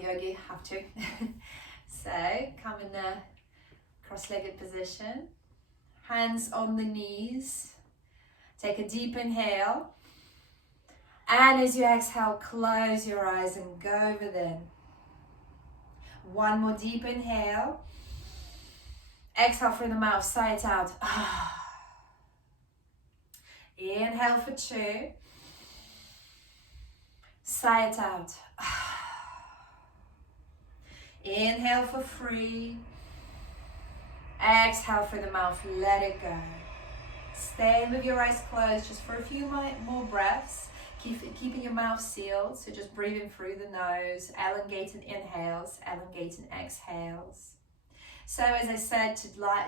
not yoga, you have to. So come in a cross-legged position, hands on the knees. Take a deep inhale. And as you exhale, close your eyes and go within. One more deep inhale. Exhale through the mouth, sigh it out. Inhale for 2. Sigh it out. Inhale for 3. Exhale through the mouth, let it go. Stay with your eyes closed just for a few more breaths. Keeping your mouth sealed, so just breathing through the nose, elongating inhales, elongating exhales. So as I said,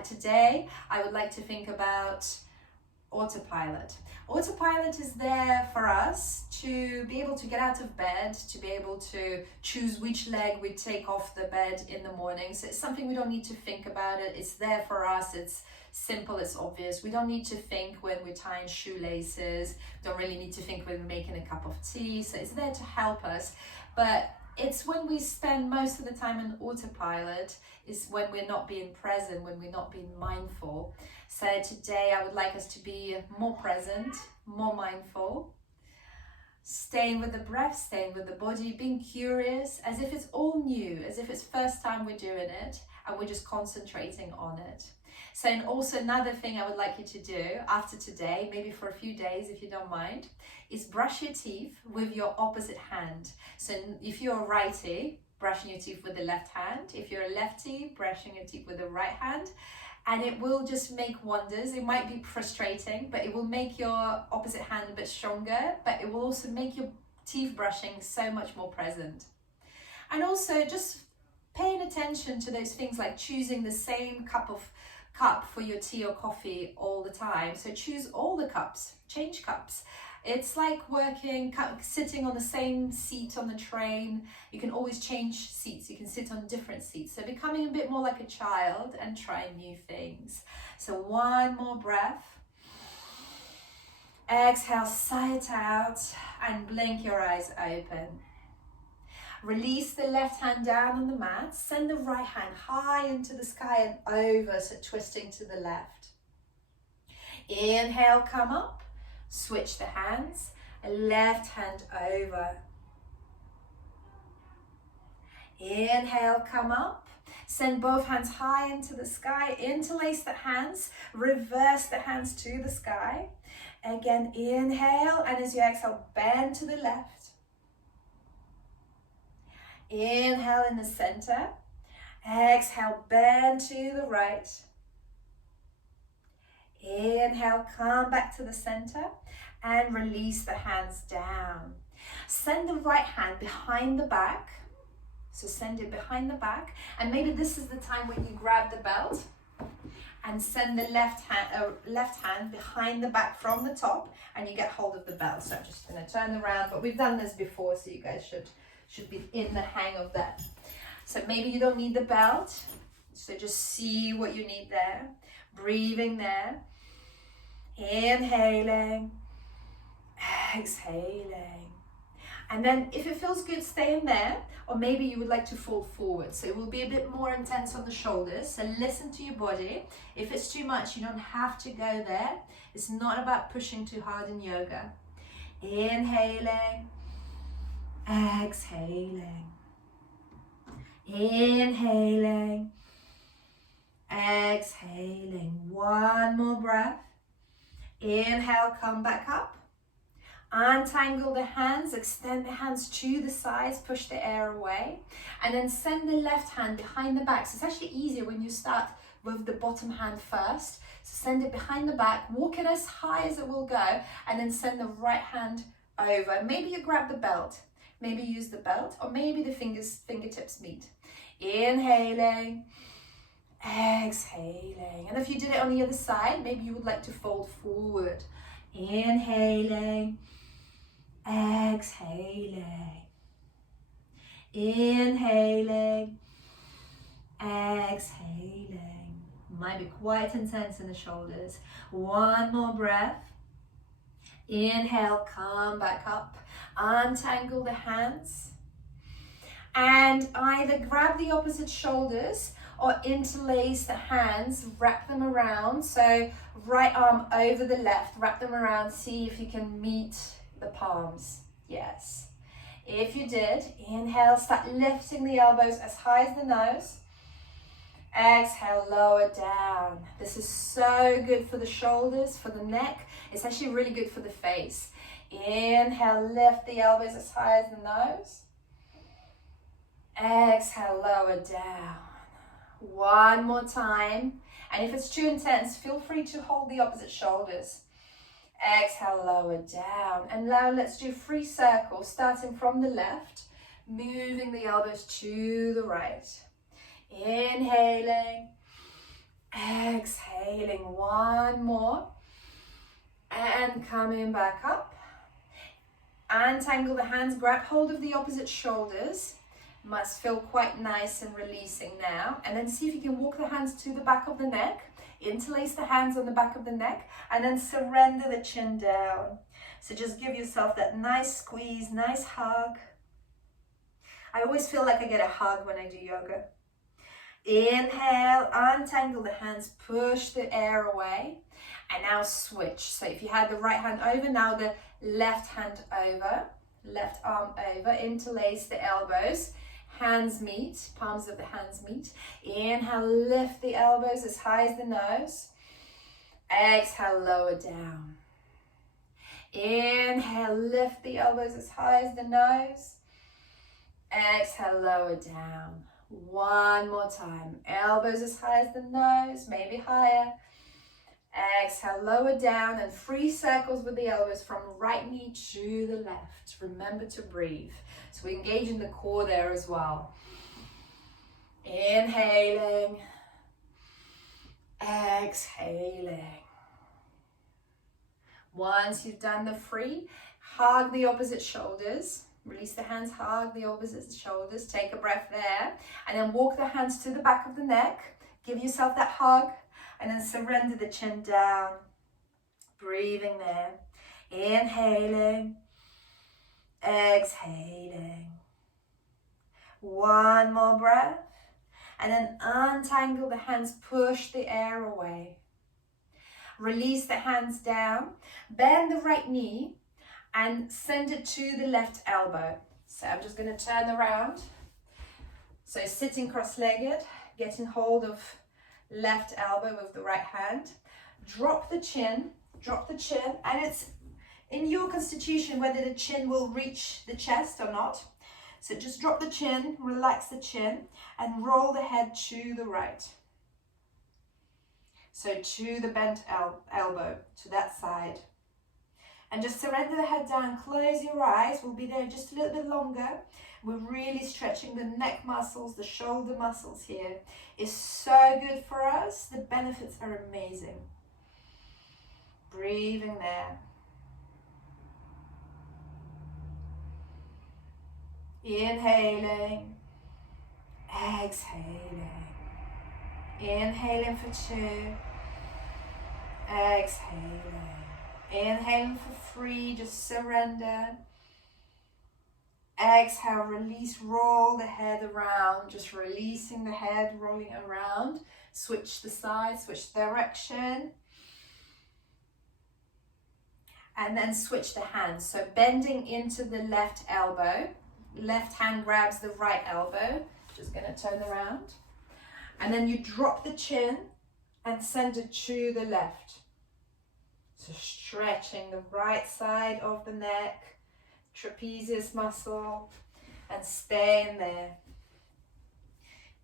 today I would like to think about autopilot. Autopilot is there for us to be able to get out of bed, to be able to choose which leg we take off the bed in the morning. So it's something we don't need to think about it. It's there for us. It's simple, it's obvious. We don't need to think when we're tying shoelaces. Don't really need to think when we're making a cup of tea. So it's there to help us. But it's when we spend most of the time on autopilot is when we're not being present, when we're not being mindful. So today I would like us to be more present, more mindful, staying with the breath, staying with the body, being curious, as if it's all new, as if it's first time we're doing it and we're just concentrating on it. So, and also another thing I would like you to do after today, maybe for a few days if you don't mind, is brush your teeth with your opposite hand. So if you're a righty, brushing your teeth with the left hand. If you're a lefty, brushing your teeth with the right hand. And it will just make wonders. It might be frustrating, but it will make your opposite hand a bit stronger, but it will also make your teeth brushing so much more present. And also just paying attention to those things like choosing the same cup for your tea or coffee all the time. So choose all the cups, change cups. It's like sitting on the same seat on the train. You can always change seats. You can sit on different seats. So becoming a bit more like a child and trying new things. So one more breath. Exhale, sigh it out and blink your eyes open. Release the left hand down on the mat. Send the right hand high into the sky and over, so twisting to the left. Inhale, come up. Switch the hands, left hand over. Inhale, come up. Send both hands high into the sky. Interlace the hands, reverse the hands to the sky. Again, inhale, and as you exhale, bend to the left. Inhale in the center. Exhale, bend to the right. Inhale, come back to the center and release the hands down. Send the right hand behind the back. So send it behind the back. And maybe this is the time when you grab the belt and send the left hand behind the back from the top and you get hold of the belt. So I'm just going to turn around, but we've done this before, so you guys should be in the hang of that. So maybe you don't need the belt. So just see what you need there. Breathing there. Inhaling, exhaling. And then if it feels good, stay in there, or maybe you would like to fold forward. So it will be a bit more intense on the shoulders. So listen to your body. If it's too much, you don't have to go there. It's not about pushing too hard in yoga. Inhaling, exhaling. Inhaling, exhaling. One more breath. Inhale, come back up. Untangle the hands, extend the hands to the sides, push the air away. And then send the left hand behind the back. So it's actually easier when you start with the bottom hand first. So send it behind the back, walk it as high as it will go, and then send the right hand over. Maybe you grab the belt, maybe use the belt, or maybe the fingertips meet. Inhaling, exhaling. And if you did it on the other side, maybe you would like to fold forward. Inhaling, exhaling. Inhaling, exhaling. Might be quite intense in the shoulders. One more breath. Inhale, come back up. Untangle the hands. And either grab the opposite shoulders or interlace the hands, wrap them around. So right arm over the left, wrap them around, see if you can meet the palms. Yes. If you did, inhale, start lifting the elbows as high as the nose. Exhale, lower down. This is so good for the shoulders, for the neck. It's actually really good for the face. Inhale, lift the elbows as high as the nose. Exhale, lower down. One more time. And if it's too intense, feel free to hold the opposite shoulders. Exhale, lower down. And now let's do 3 circles, starting from the left, moving the elbows to the right. Inhaling, exhaling, one more. And coming back up. Untangle the hands, grab hold of the opposite shoulders. Must feel quite nice and releasing now. And then see if you can walk the hands to the back of the neck. Interlace the hands on the back of the neck. And then surrender the chin down. So just give yourself that nice squeeze, nice hug. I always feel like I get a hug when I do yoga. Inhale, untangle the hands, push the air away. And now switch. So if you had the right hand over, now the left hand over, left arm over, interlace the elbows, hands meet, palms of the hands meet. Inhale, lift the elbows as high as the nose. Exhale, lower down. Inhale, lift the elbows as high as the nose. Exhale, lower down. One more time. Elbows as high as the nose, maybe higher. Exhale, lower down, and 3 circles with the elbows from right knee to the left. Remember to breathe. So we engage in the core there as well. Inhaling. Exhaling. Once you've done the 3, hug the opposite shoulders. Release the hands, hug the opposite shoulders. Take a breath there. And then walk the hands to the back of the neck. Give yourself that hug. And then surrender the chin down. Breathing there. Inhaling. Exhaling. One more breath. And then untangle the hands. Push the air away. Release the hands down. Bend the right knee. And send it to the left elbow. So I'm just going to turn around. So sitting cross-legged. Getting hold of left elbow with the right hand. Drop the chin, and it's in your constitution whether the chin will reach the chest or not. So just drop the chin, relax the chin, and roll the head to the right. So to the bent elbow, to that side. And just surrender the head down, close your eyes. We'll be there just a little bit longer. We're really stretching the neck muscles, the shoulder muscles here. It's so good for us. The benefits are amazing. Breathing there. Inhaling. Exhaling. Inhaling for 2. Exhaling. Inhaling for 3. Just surrender. Exhale, release, roll the head around, just releasing the head, rolling around. Switch the side, switch direction. And then switch the hands. So bending into the left elbow. Left hand grabs the right elbow. Just going to turn around. And then you drop the chin and send it to the left. So stretching the right side of the neck. Trapezius muscle, and stay in there.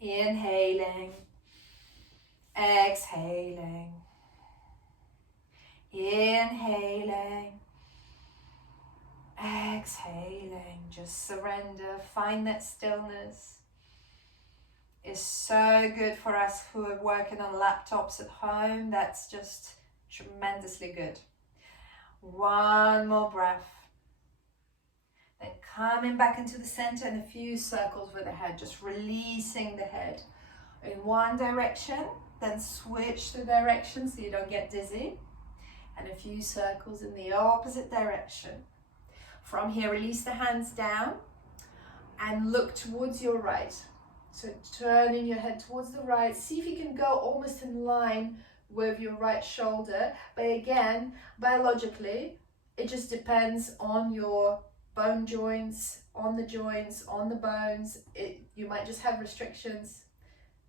Inhaling, exhaling, inhaling, exhaling. Just surrender, find that stillness. It's so good for us who are working on laptops at home. That's just tremendously good. One more breath. Then coming back into the center and a few circles with the head, just releasing the head in one direction, then switch the direction so you don't get dizzy, and a few circles in the opposite direction. From here, release the hands down, and look towards your right. So turning your head towards the right. See if you can go almost in line with your right shoulder. But again, biologically, it just depends on your bone joints, on the bones. You might just have restrictions,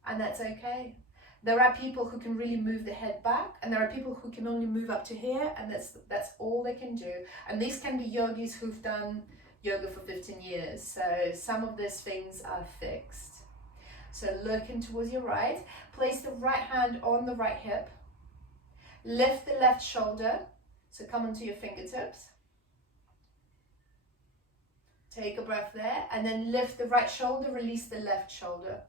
and that's okay. There are people who can really move the head back, and there are people who can only move up to here, and that's all they can do. And these can be yogis who've done yoga for 15 years. So some of these things are fixed. So looking towards your right, place the right hand on the right hip, lift the left shoulder, so come onto your fingertips. Take a breath there, and then lift the right shoulder, release the left shoulder.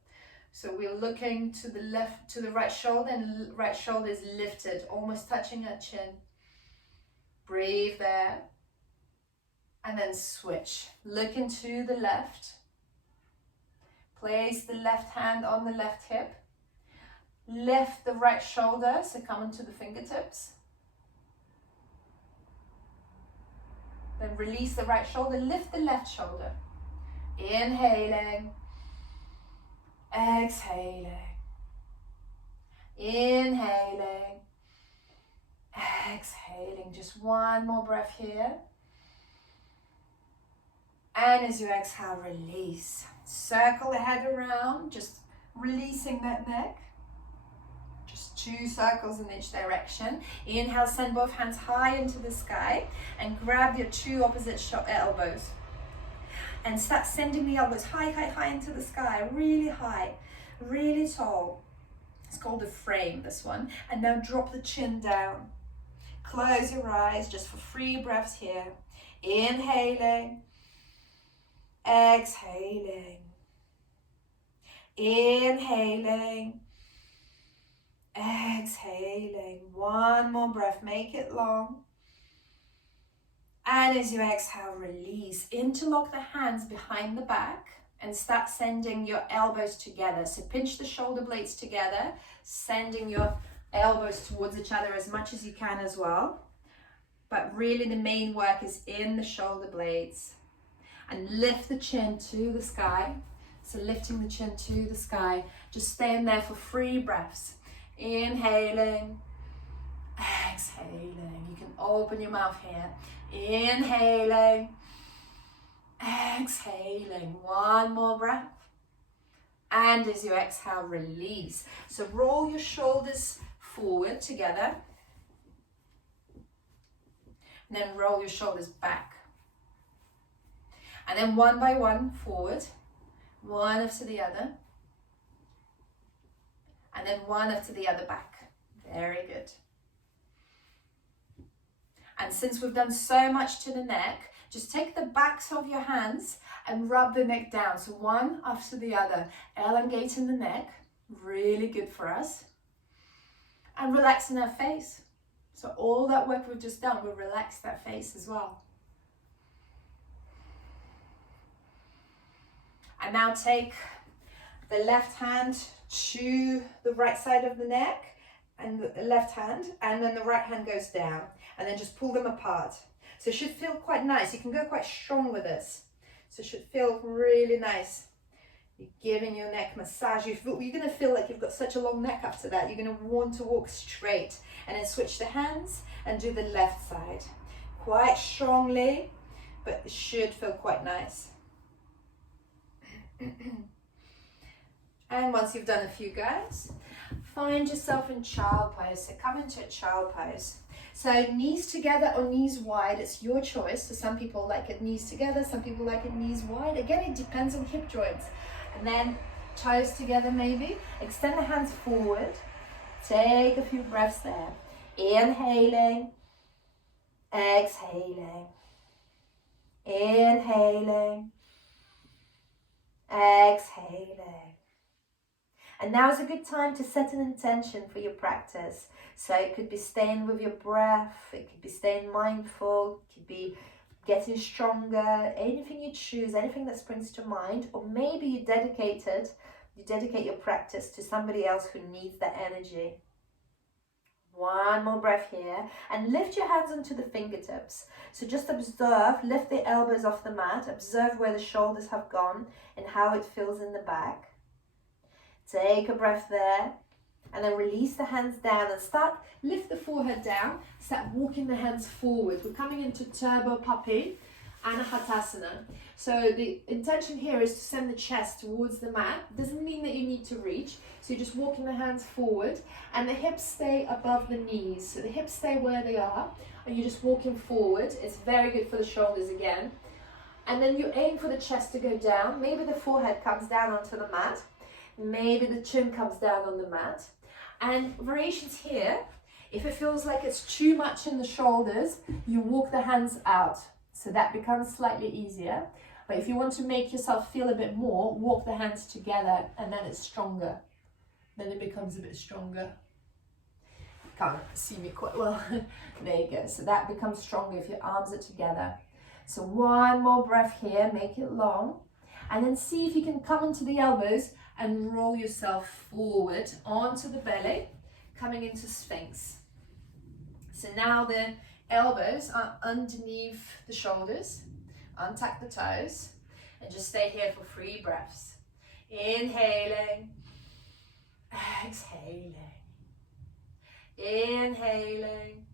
So we're looking to the left, to the right shoulder, and right shoulder is lifted, almost touching our chin. Breathe there, and then switch. Looking to the left. Place the left hand on the left hip. Lift the right shoulder, so come into the fingertips. Then release the right shoulder, lift the left shoulder. Inhaling. Exhaling. Inhaling. Exhaling. Just one more breath here. And as you exhale, release. Circle the head around, just releasing that neck. Just 2 circles in each direction. Inhale, send both hands high into the sky and grab your 2 opposite elbows. And start sending the elbows high, high, high into the sky, really high, really tall. It's called the frame, this one. And now drop the chin down. Close your eyes just for 3 breaths here. Inhaling. Exhaling. Inhaling. Exhaling. One more breath, make it long. And as you exhale, release. Interlock the hands behind the back and start sending your elbows together. So pinch the shoulder blades together, sending your elbows towards each other as much as you can as well. But really the main work is in the shoulder blades. And lift the chin to the sky. So lifting the chin to the sky. Just stay in there for 3 breaths. Inhaling. Exhaling. You can open your mouth here. Inhaling. Exhaling. One more breath. And as you exhale, release. So roll your shoulders forward together. And then roll your shoulders back. And then one by one, forward. One after the other. And then one after the other back. Very good. And since we've done so much to the neck, just take the backs of your hands and rub the neck down. So one after the other, elongating the neck. Really good for us. And relaxing our face. So all that work we've just done will relax that face as well. And now take the left hand to the right side of the neck and the left hand, and then the right hand goes down, and then just pull them apart. So it should feel quite nice. You can go quite strong with this. So it should feel really nice. You're giving your neck massage. You're going to feel like you've got such a long neck after that. You're going to want to walk straight, and then switch the hands and do the left side. Quite strongly, but it should feel quite nice. And once you've done a few guys, find yourself in child pose. So come into a child pose. So knees together or knees wide, it's your choice. So some people like it knees together, some people like it knees wide. Again, it depends on hip joints. And then toes together maybe. Extend the hands forward. Take a few breaths there. Inhaling. Exhaling. Inhaling. Exhaling. And now is a good time to set an intention for your practice. So it could be staying with your breath, it could be staying mindful, it could be getting stronger, anything you choose, anything that springs to mind, or maybe you dedicate your practice to somebody else who needs that energy. One more breath here, and lift your hands onto the fingertips. So just observe, lift the elbows off the mat, observe where the shoulders have gone and how it feels in the back. Take a breath there, and then release the hands down and lift the forehead down, start walking the hands forward. We're coming into Turbo Puppy, Anahatasana. So the intention here is to send the chest towards the mat. Doesn't mean that you need to reach. So you're just walking the hands forward and the hips stay above the knees. So the hips stay where they are and you're just walking forward. It's very good for the shoulders again. And then you aim for the chest to go down. Maybe the forehead comes down onto the mat. Maybe the chin comes down on the mat. And variations here, if it feels like it's too much in the shoulders, you walk the hands out. So that becomes slightly easier. But if you want to make yourself feel a bit more, walk the hands together and then it's stronger. Then it becomes a bit stronger. Can't see me quite well. There you go. So that becomes stronger if your arms are together. So one more breath here, make it long. And then see if you can come into the elbows and roll yourself forward onto the belly, coming into Sphinx. So now the elbows are underneath the shoulders. Untuck the toes and just stay here for 3 breaths. Inhaling, exhaling, inhaling,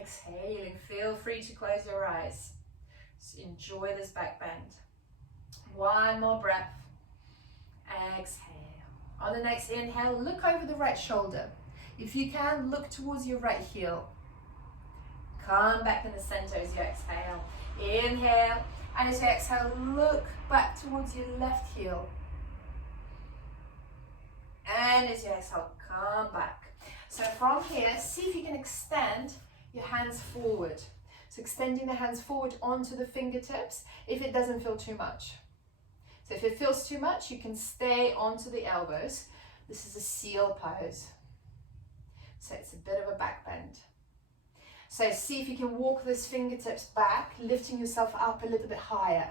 exhaling. Feel free to close your eyes. Just enjoy this back bend. One more breath. Exhale. On the next inhale, look over the right shoulder. If you can, look towards your right heel. Come back in the center as you exhale. Inhale, and as you exhale, look back towards your left heel. And as you exhale, come back. So from here, see if you can extend your hands forward. So extending the hands forward onto the fingertips if it doesn't feel too much. So if it feels too much, you can stay onto the elbows. This is a seal pose. So it's a bit of a back bend. So see if you can walk those fingertips back, lifting yourself up a little bit higher.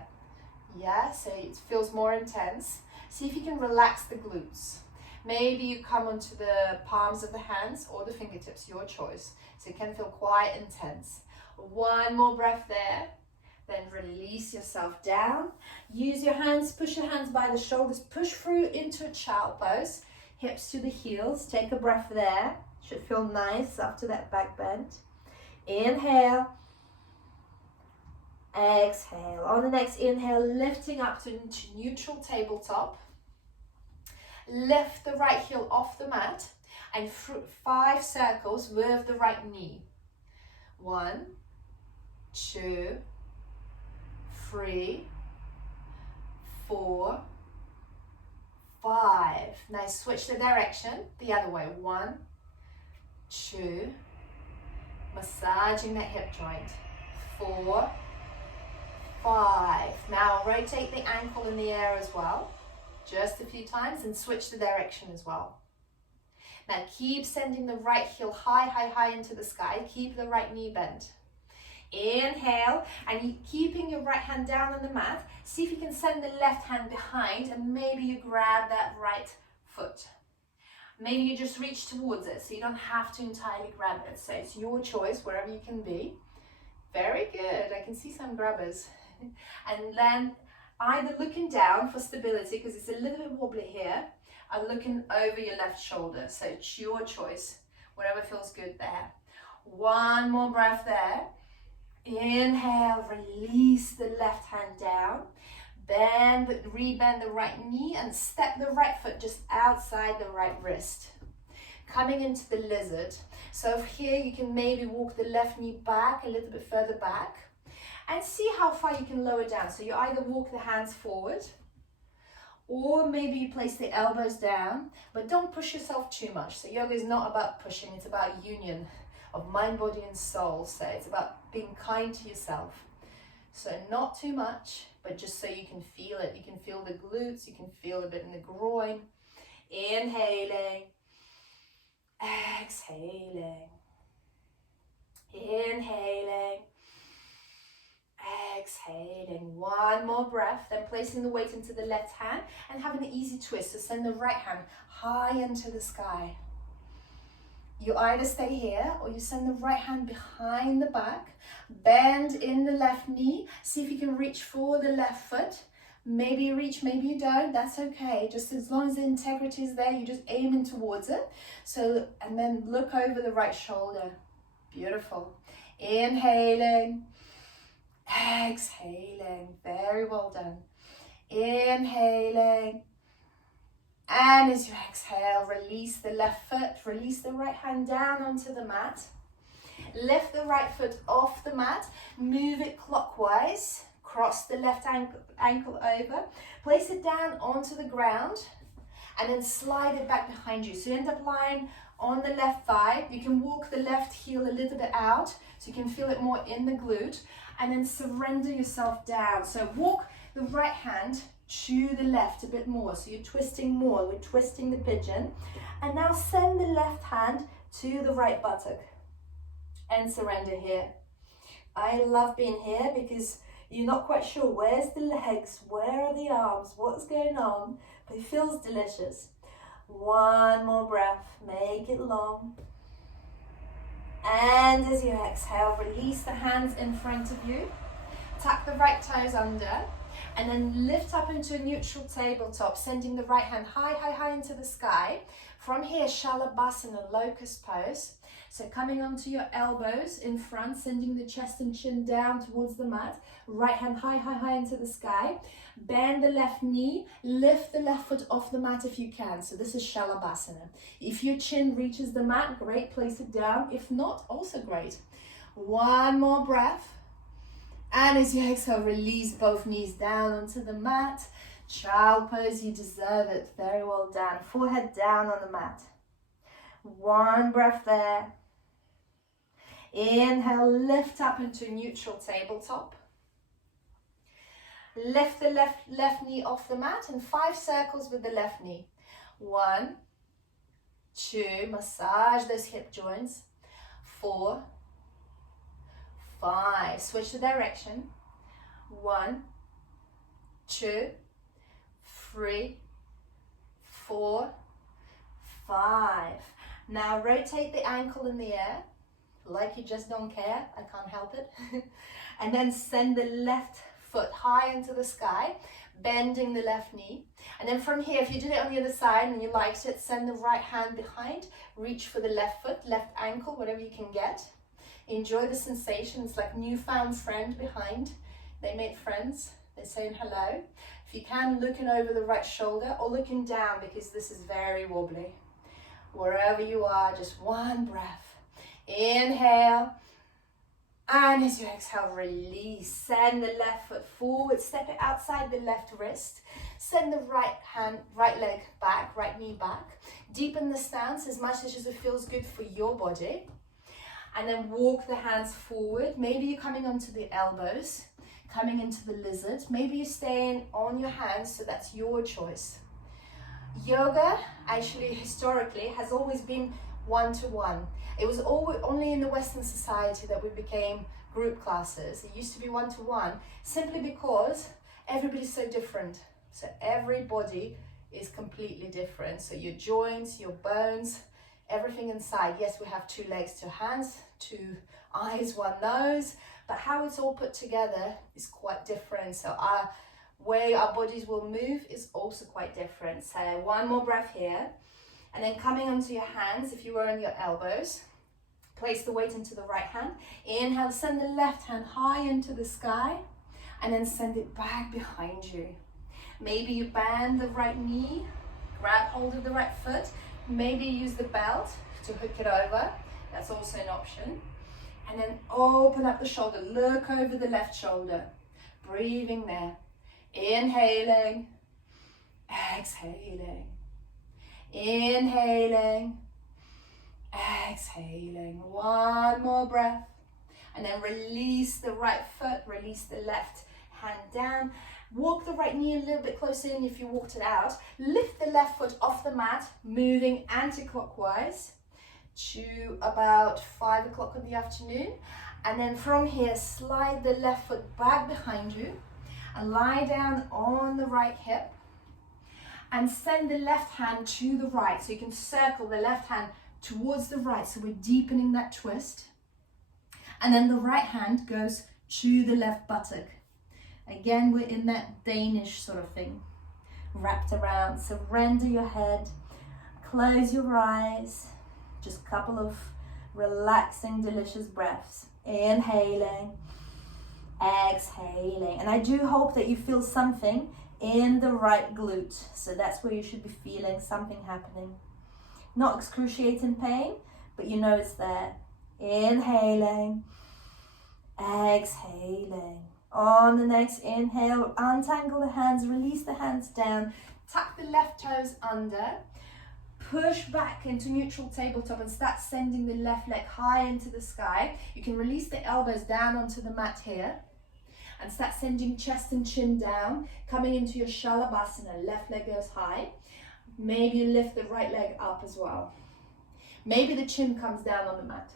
Yeah, so it feels more intense. See if you can relax the glutes. Maybe you come onto the palms of the hands or the fingertips, your choice. So it can feel quite intense. One more breath there. Then release yourself down. Use your hands, push your hands by the shoulders, push through into a child pose. Hips to the heels, take a breath there. Should feel nice after that back bend. Inhale. Exhale. On the next inhale, lifting up to neutral tabletop. Lift the right heel off the mat and 5 circles with the right knee. 1, 2, 3, 4, 5. Now switch the direction the other way. 1, 2, massaging that hip joint. 4, 5. Now rotate the ankle in the air as well, just a few times, and switch the direction as well. Now keep sending the right heel high, high, high into the sky. Keep the right knee bent. Inhale, and you keeping your right hand down on the mat. See if you can send the left hand behind and maybe you grab that right foot. Maybe you just reach towards it, so you don't have to entirely grab it. So it's your choice, wherever you can be. Very good, I can see some grabbers. And then either looking down for stability, because it's a little bit wobbly here, or looking over your left shoulder. So it's your choice, whatever feels good there. One more breath there. Inhale, release the left hand down. Bend, rebend the right knee and step the right foot just outside the right wrist. Coming into the lizard. So here you can maybe walk the left knee back a little bit further back and see how far you can lower down. So you either walk the hands forward or maybe you place the elbows down, but don't push yourself too much. So yoga is not about pushing, it's about union of mind, body and soul. So it's about being kind to yourself. So not too much, but just so you can feel it. You can feel the glutes, you can feel a bit in the groin. Inhaling, exhaling, inhaling, exhaling. One more breath, then placing the weight into the left hand and having an easy twist. So send the right hand high into the sky. you either stay here or you send the right hand behind the back, bend in the left knee, see if you can reach for the left foot. Maybe you reach, maybe you don't, that's okay. Just as long as the integrity is there, you're just aiming towards it. So, and then look over the right shoulder. Beautiful. Inhaling, exhaling, very well done. Inhaling, and as you exhale, release the left foot, release the right hand down onto the mat. Lift the right foot off the mat, move it clockwise, cross the left ankle over, place it down onto the ground, and then slide it back behind you. So you end up lying on the left thigh. You can walk the left heel a little bit out, so you can feel it more in the glute, and then surrender yourself down. So walk the right hand to the left a bit more, so you're twisting more, we're twisting the pigeon. And now send the left hand to the right buttock and surrender here. I love being here because you're not quite sure where's the legs, where are the arms, what's going on, but it feels delicious. One more breath, make it long. And as you exhale, release the hands in front of you, tuck the right toes under, and then lift up into a neutral tabletop, sending the right hand high, high, high into the sky. From here, Shalabhasana, locust pose. So coming onto your elbows in front, sending the chest and chin down towards the mat. Right hand high, high, high into the sky. Bend the left knee, lift the left foot off the mat if you can. So this is Shalabhasana. If your chin reaches the mat, great, place it down. If not, also great. One more breath. And as you exhale, release both knees down onto the mat. Child pose, you deserve it. Very well done. Forehead down on the mat. One breath there. Inhale, lift up into neutral tabletop. Lift the left knee off the mat and 5 circles with the left knee. 1, 2, massage those hip joints. 4, 5, switch the direction. 1, 2, 3, 4, 5. Now rotate the ankle in the air, like you just don't care, I can't help it. And then send the left foot high into the sky, bending the left knee. And then from here, if you did it on the other side and you liked it, send the right hand behind, reach for the left foot, left ankle, whatever you can get. Enjoy the sensation. It's like newfound friend behind. They made friends. They're saying hello. If you can, looking over the right shoulder or looking down, because this is very wobbly. Wherever you are, just one breath. Inhale. And as you exhale, release. Send the left foot forward, step it outside the left wrist. Send the right leg back, right knee back. Deepen the stance as much as it feels good for your body. And then walk the hands forward. Maybe you're coming onto the elbows, coming into the lizard. Maybe you're staying on your hands, so that's your choice. Yoga, actually, historically, has always been one-to-one. It was only in the Western society that we became group classes. It used to be one-to-one, simply because everybody's so different. So everybody is completely different. So your joints, your bones, everything inside. Yes, we have 2 legs, 2 hands, 2 eyes, 1 nose, but how it's all put together is quite different. So our way our bodies will move is also quite different. So one more breath here. And then coming onto your hands, if you were on your elbows, place the weight into the right hand. Inhale, send the left hand high into the sky, and then send it back behind you. Maybe you bend the right knee, grab hold of the right foot. Maybe use the belt to hook it over. That's also an option. And then open up the shoulder, look over the left shoulder. Breathing there. Inhaling, exhaling. Inhaling, exhaling. One more breath. And then release the right foot, release the left hand down. Walk the right knee a little bit closer in if you walked it out. Lift the left foot off the mat, moving anti-clockwise to about 5 o'clock in the afternoon. And then from here, slide the left foot back behind you and lie down on the right hip. And send the left hand to the right. So you can circle the left hand towards the right. So we're deepening that twist. And then the right hand goes to the left buttock. Again, we're in that Danish sort of thing. Wrapped around. Surrender your head. Close your eyes. Just a couple of relaxing, delicious breaths. Inhaling. Exhaling. And I do hope that you feel something in the right glute. So that's where you should be feeling something happening. Not excruciating pain, but you know it's there. Inhaling. Exhaling. On the next inhale, untangle the hands, release the hands down, tuck the left toes under, push back into neutral tabletop and start sending the left leg high into the sky. You can release the elbows down onto the mat here and start sending chest and chin down, coming into your Shalabhasana. Left leg goes high. Maybe you lift the right leg up as well. Maybe the chin comes down on the mat.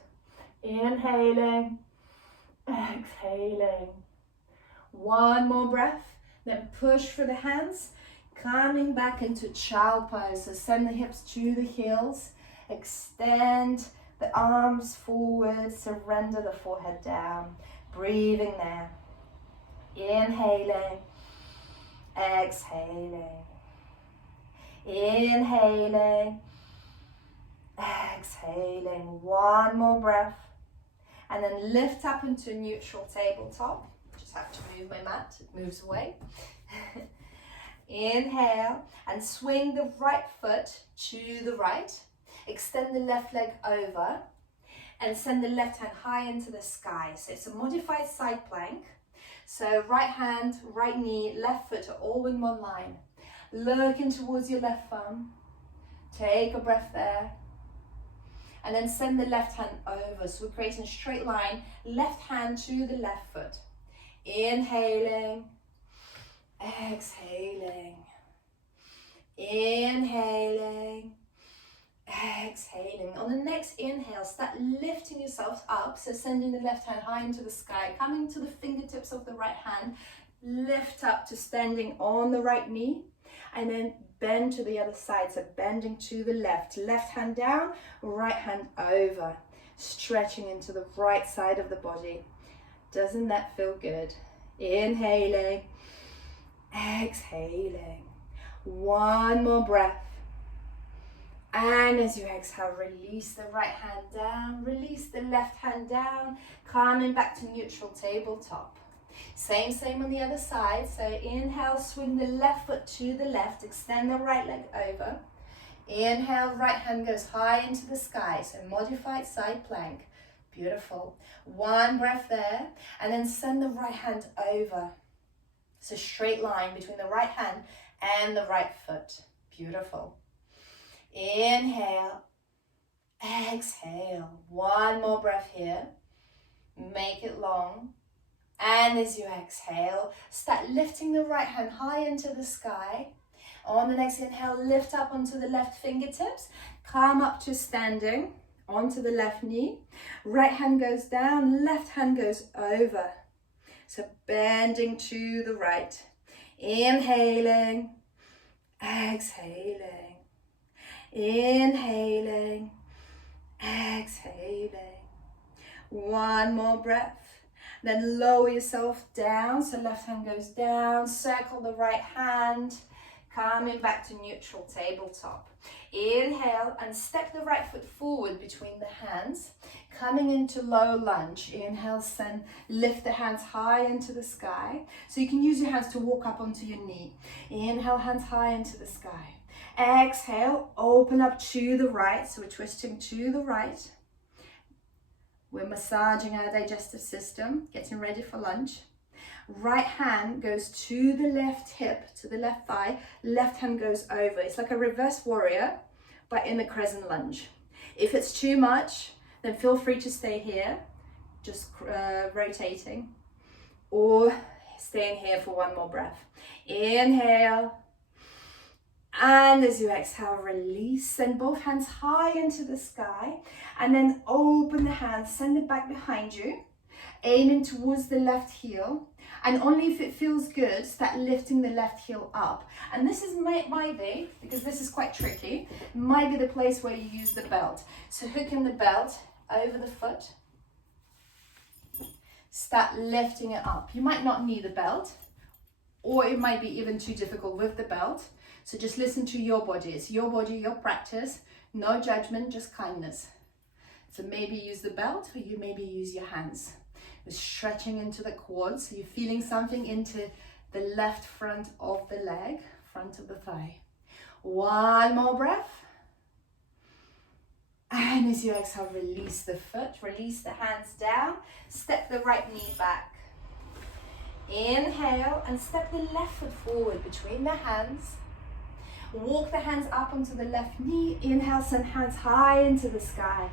Inhaling, exhaling. One more breath, then push for the hands, coming back into child pose. So send the hips to the heels, extend the arms forward, surrender the forehead down, breathing there. Inhaling, exhaling, inhaling, exhaling. One more breath, and then lift up into neutral tabletop. Just have to move my mat, it moves away. Inhale and swing the right foot to the right. Extend the left leg over and send the left hand high into the sky. So it's a modified side plank. So right hand, right knee, left foot are all in one line. Looking towards your left thumb. Take a breath there. And then send the left hand over. So we're creating a straight line, left hand to the left foot. Inhaling, exhaling, inhaling, exhaling. On the next inhale, start lifting yourself up. So sending the left hand high into the sky, coming to the fingertips of the right hand, lift up to standing on the right knee, and then bend to the other side. So bending to the left hand down, right hand over, stretching into the right side of the body. Doesn't that feel good? Inhaling, exhaling. One more breath. And as you exhale, release the right hand down, release the left hand down, coming back to neutral tabletop. Same on the other side. So inhale, swing the left foot to the left, extend the right leg over. Inhale, right hand goes high into the sky. So modified side plank. Beautiful. One breath there, and then send the right hand over. So straight line between the right hand and the right foot. Beautiful. Inhale, exhale. One more breath here. Make it long. And as you exhale, start lifting the right hand high into the sky. On the next inhale, lift up onto the left fingertips. Come up to standing. Onto the left knee, right hand goes down, left hand goes over. So bending to the right, inhaling, exhaling, inhaling, exhaling. One more breath, then lower yourself down. So left hand goes down, circle the right hand, coming back to neutral tabletop. Inhale and step the right foot forward between the hands, coming into low lunge. Inhale, send, lift the hands high into the sky. So you can use your hands to walk up onto your knee. Inhale, hands high into the sky. Exhale, open up to the right. So we're twisting to the right. We're massaging our digestive system, getting ready for lunch. Right hand goes to the left hip, to the left thigh. Left hand goes over. It's like a reverse warrior, but in the crescent lunge. If it's too much, then feel free to stay here, just rotating, or staying here for one more breath. Inhale. And as you exhale, release. Send both hands high into the sky. And then open the hands, send it back behind you. Aiming towards the left heel. And only if it feels good, start lifting the left heel up. And this is might be, because this is quite tricky, might be the place where you use the belt. So hooking the belt over the foot, start lifting it up. You might not need the belt, or it might be even too difficult with the belt. So just listen to your body. It's your body, your practice, no judgment, just kindness. So maybe use the belt, or you maybe use your hands. We're stretching into the quads, so you're feeling something into the left front of the leg, front of the thigh. One more breath. And as you exhale, release the foot, release the hands down, step the right knee back. Inhale and step the left foot forward between the hands. Walk the hands up onto the left knee. Inhale, send hands high into the sky.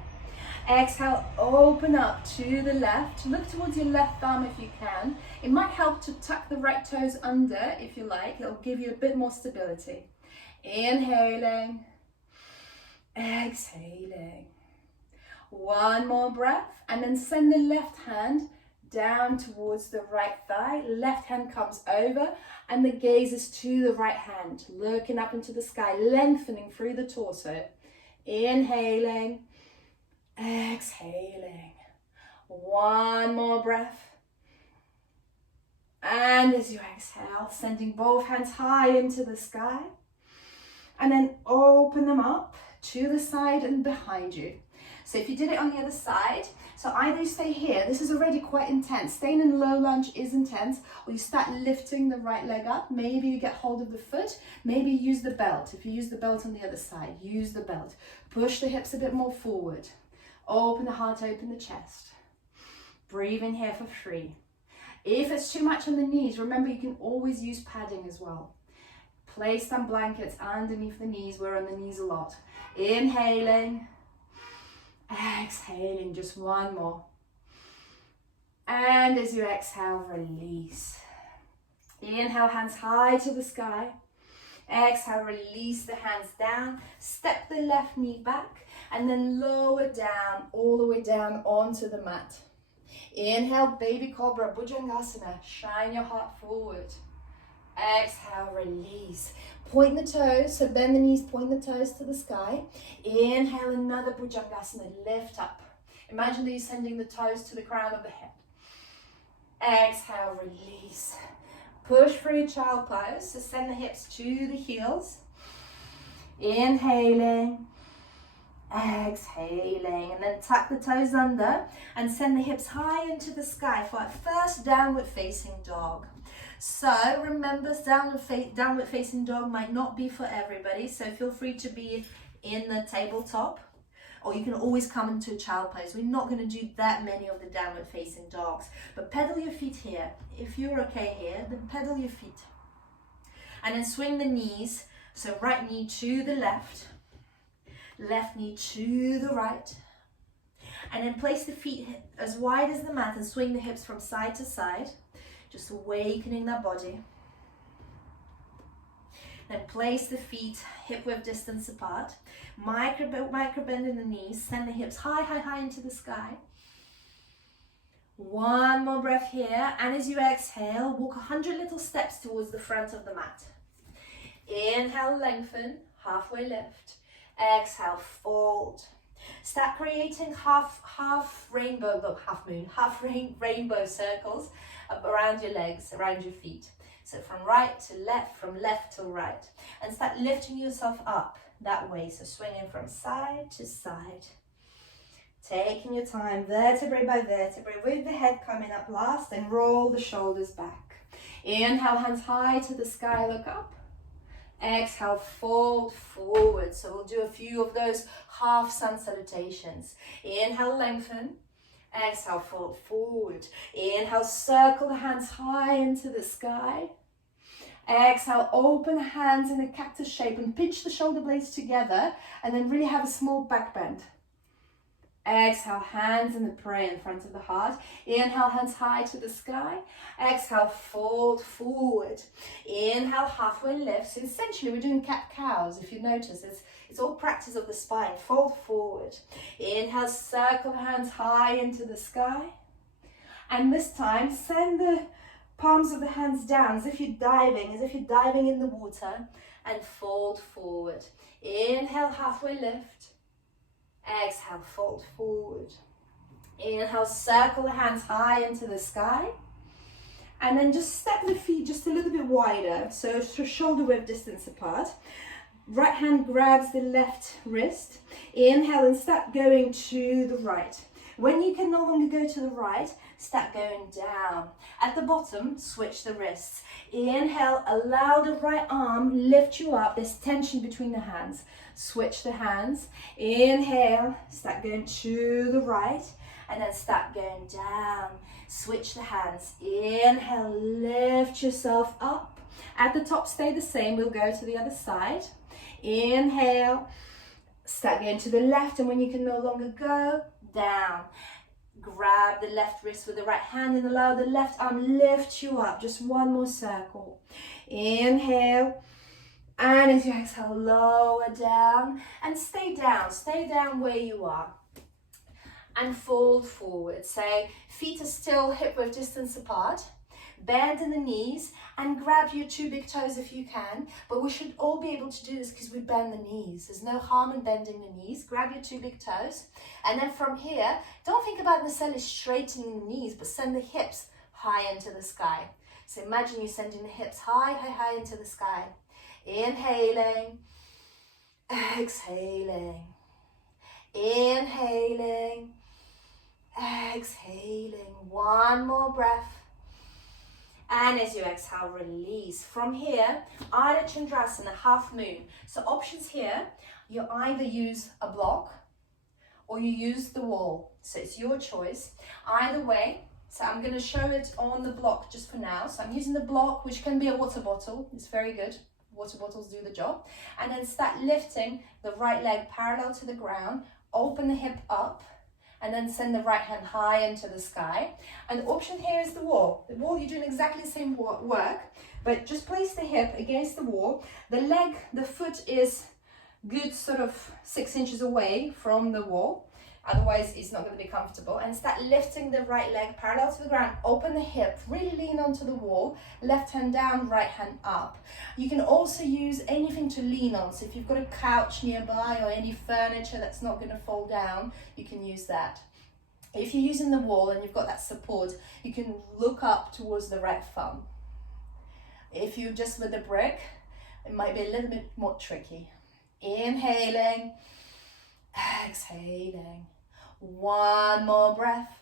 Exhale, open up to the left. Look towards your left thumb if you can. It might help to tuck the right toes under if you like. It'll give you a bit more stability. Inhaling, exhaling. One more breath, and then send the left hand down towards the right thigh. Left hand comes over, and the gaze is to the right hand, looking up into the sky, lengthening through the torso. Inhaling, exhaling. One more breath. And as you exhale, sending both hands high into the sky. And then open them up to the side and behind you. So if you did it on the other side, so either you stay here, this is already quite intense. Staying in low lunge is intense, or you start lifting the right leg up. Maybe you get hold of the foot, maybe use the belt. If you use the belt on the other side, use the belt. Push the hips a bit more forward. Open the heart, open the chest. Breathe in here for 3. If it's too much on the knees, remember you can always use padding as well. Place some blankets underneath the knees. We're on the knees a lot. Inhaling, exhaling, just one more. And as you exhale, release. Inhale, hands high to the sky. Exhale, release the hands down. Step the left knee back and then lower down, all the way down onto the mat. Inhale, baby cobra, Bhujangasana. Shine your heart forward. Exhale, release. Point the toes, so bend the knees, point the toes to the sky. Inhale, another Bhujangasana, lift up. Imagine that you're sending the toes to the crown of the head. Exhale, release. Push through child pose, so send the hips to the heels. Inhaling, exhaling, and then tuck the toes under and send the hips high into the sky for our first downward facing dog. So remember, downward facing dog might not be for everybody, so feel free to be in the tabletop, or you can always come into a child pose. We're not going to do that many of the downward facing dogs, but pedal your feet here. If you're okay here, then pedal your feet. And then swing the knees, so right knee to the left knee to the right. And then place the feet as wide as the mat and swing the hips from side to side. Just awakening that body. Then place the feet hip width distance apart. Micro bend in the knees. Send the hips high, high, high into the sky. One more breath here. And as you exhale, walk 100 little steps towards the front of the mat. Inhale, lengthen, halfway lift. Exhale, fold. Start creating half rainbow circles around your legs, around your feet. So from right to left, from left to right. And start lifting yourself up that way. So swinging from side to side. Taking your time, vertebrae by vertebrae, with the head coming up last, and roll the shoulders back. Inhale, hands high to the sky, look up. Exhale, fold forward. So we'll do a few of those half sun salutations. Inhale, lengthen. Exhale, fold forward. Inhale, circle the hands high into the sky. Exhale, open the hands in a cactus shape and pinch the shoulder blades together, and then really have a small back bend. Exhale, hands in the prayer in front of the heart. Inhale, hands high to the sky. Exhale, fold forward. Inhale, halfway lift. So essentially we're doing cat-cows. If you notice, it's all practice of the spine. Fold forward. Inhale, circle the hands high into the sky. And this time, send the palms of the hands down, as if you're diving in the water, and fold forward. Inhale, halfway lift. Exhale, fold forward. Inhale, circle the hands high into the sky. And then just step the feet just a little bit wider, so shoulder width distance apart. Right hand grabs the left wrist. Inhale and start going to the right. When you can no longer go to the right, start going down. At the bottom, switch the wrists. Inhale, allow the right arm lift you up. There's tension between the hands. Switch the hands. Inhale, start going to the right, and then start going down. Switch the hands. Inhale, lift yourself up. At the top, stay the same. We'll go to the other side. Inhale, start going to the left, and when you can no longer go, down. Grab the left wrist with the right hand and allow the left arm lift you up. Just one more circle. Inhale, and as you exhale, lower down and stay down where you are. And fold forward. Say feet are still hip width distance apart. Bend in the knees and grab your two big toes if you can, but we should all be able to do this because we bend the knees. There's no harm in bending the knees. Grab your two big toes, and then from here, don't think about necessarily straightening the knees, but send the hips high into the sky. So imagine you're sending the hips high into the sky. Inhaling, exhaling, inhaling, exhaling. One more breath. And as you exhale, release. From here, Ardha Chandrasana, half moon. So options here, you either use a block or you use the wall. So it's your choice. Either way, so I'm going to show it on the block just for now. So I'm using the block, which can be a water bottle. It's very good. Water bottles do the job. And then start lifting the right leg parallel to the ground. Open the hip up. And then send the right hand high into the sky. And the option here is the wall. The wall, you're doing exactly the same work, but just place the hip against the wall. The leg, the foot is good sort of 6 inches away from the wall. Otherwise, it's not going to be comfortable. And start lifting the right leg parallel to the ground. Open the hip, really lean onto the wall. Left hand down, right hand up. You can also use anything to lean on. So if you've got a couch nearby or any furniture that's not going to fall down, you can use that. If you're using the wall and you've got that support, you can look up towards the right thumb. If you're just with a brick, it might be a little bit more tricky. Inhaling, exhaling. One more breath.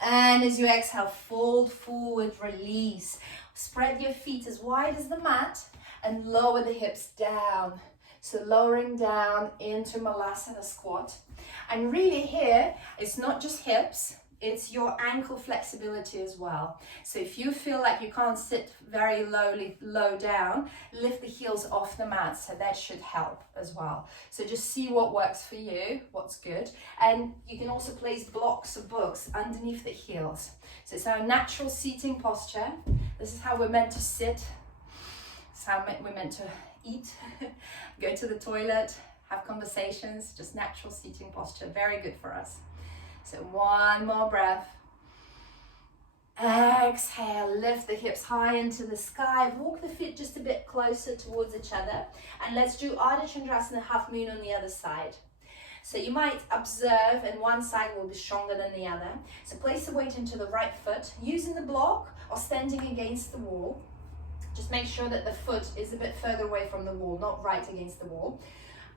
And as you exhale, fold forward, release. Spread your feet as wide as the mat and lower the hips down. So lowering down into Malasana squat. And really here, it's not just hips, it's your ankle flexibility as well. So if you feel like you can't sit very low down, lift the heels off the mat, so that should help as well. So just see what works for you, what's good. And you can also place blocks of books underneath the heels. So it's our natural seating posture. This is how we're meant to sit. It's how we're meant to eat, go to the toilet, have conversations, just natural seating posture. Very good for us. So one more breath. Exhale, lift the hips high into the sky. Walk the feet just a bit closer towards each other. And let's do Ardha Chandrasana, half moon on the other side. So you might observe, and one side will be stronger than the other. So place the weight into the right foot, using the block or standing against the wall. Just make sure that the foot is a bit further away from the wall, not right against the wall.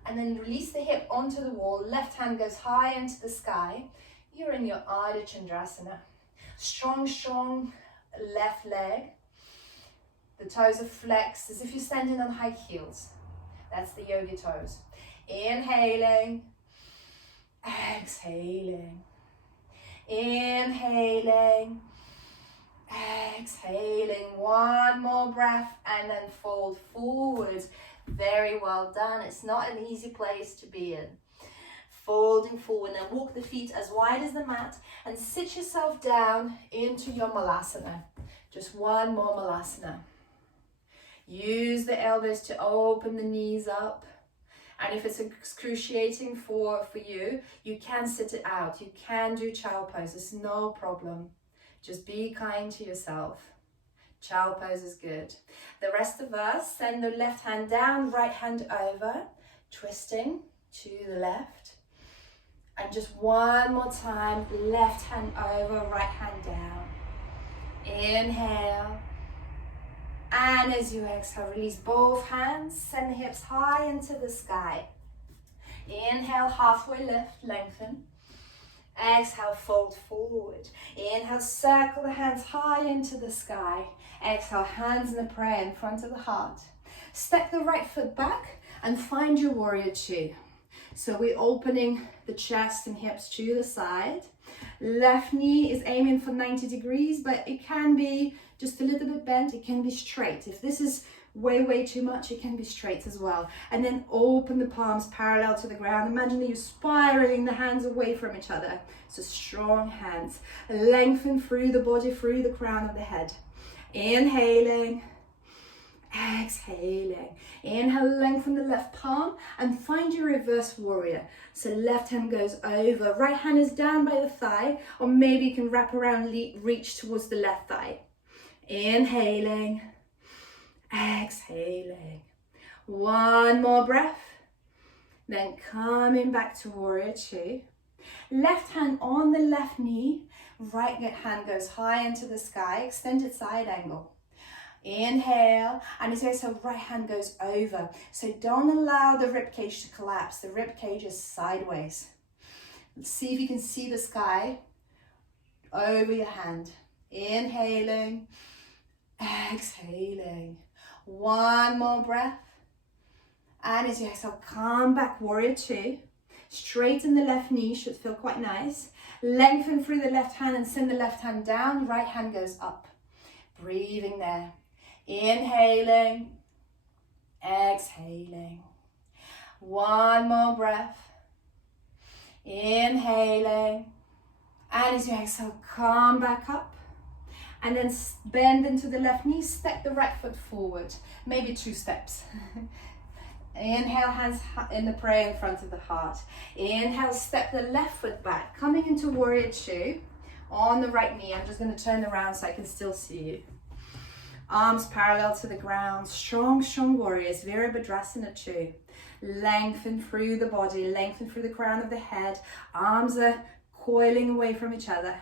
And then release the hip onto the wall. Left hand goes high into the sky. You're in your Ardha Chandrasana. Strong left leg. The toes are flexed as if you're standing on high heels. That's the yogi toes. Inhaling, exhaling. Inhaling, exhaling. One more breath and then fold forward. Very well done. It's not an easy place to be in. Folding forward, and walk the feet as wide as the mat and sit yourself down into your Malasana. Just one more Malasana. Use the elbows to open the knees up. And if it's excruciating for you, you can sit it out. You can do child pose. It's no problem. Just be kind to yourself. Child pose is good. The rest of us, send the left hand down, right hand over, twisting to the left. And just one more time, left hand over, right hand down. Inhale. And as you exhale, release both hands, send the hips high into the sky. Inhale, halfway lift, lengthen. Exhale, fold forward. Inhale, circle the hands high into the sky. Exhale, hands in a prayer in front of the heart. Step the right foot back and find your warrior two. So we're opening the chest and hips to the side. Left knee is aiming for 90 degrees, but it can be just a little bit bent. It can be straight. If this is way too much, it can be straight as well. And then open the palms parallel to the ground. Imagine that you're spiraling the hands away from each other. So strong hands. Lengthen through the body, through the crown of the head. Inhaling. Exhaling. Inhale, lengthen the left palm and find your reverse warrior. So left hand goes over, right hand is down by the thigh, or maybe you can wrap around, reach towards the left thigh. Inhaling. Exhaling. One more breath. Then coming back to warrior two. Left hand on the left knee, right hand goes high into the sky, extended side angle. Inhale, and as you exhale, right hand goes over. So don't allow the rib cage to collapse. The rib cage is sideways. See if you can see the sky over your hand. Inhaling, exhaling. One more breath. And as you exhale, come back, warrior two. Straighten the left knee, should feel quite nice. Lengthen through the left hand and send the left hand down. Right hand goes up. Breathing there. Inhaling, exhaling. One more breath. Inhaling. And as you exhale, come back up. And then bend into the left knee, step the right foot forward. Maybe 2 steps. Inhale, hands in the prayer in front of the heart. Inhale, step the left foot back. Coming into warrior two on the right knee. I'm just going to turn around so I can still see you. Arms parallel to the ground. Strong warriors. Virabhadrasana 2. Lengthen through the body. Lengthen through the crown of the head. Arms are coiling away from each other.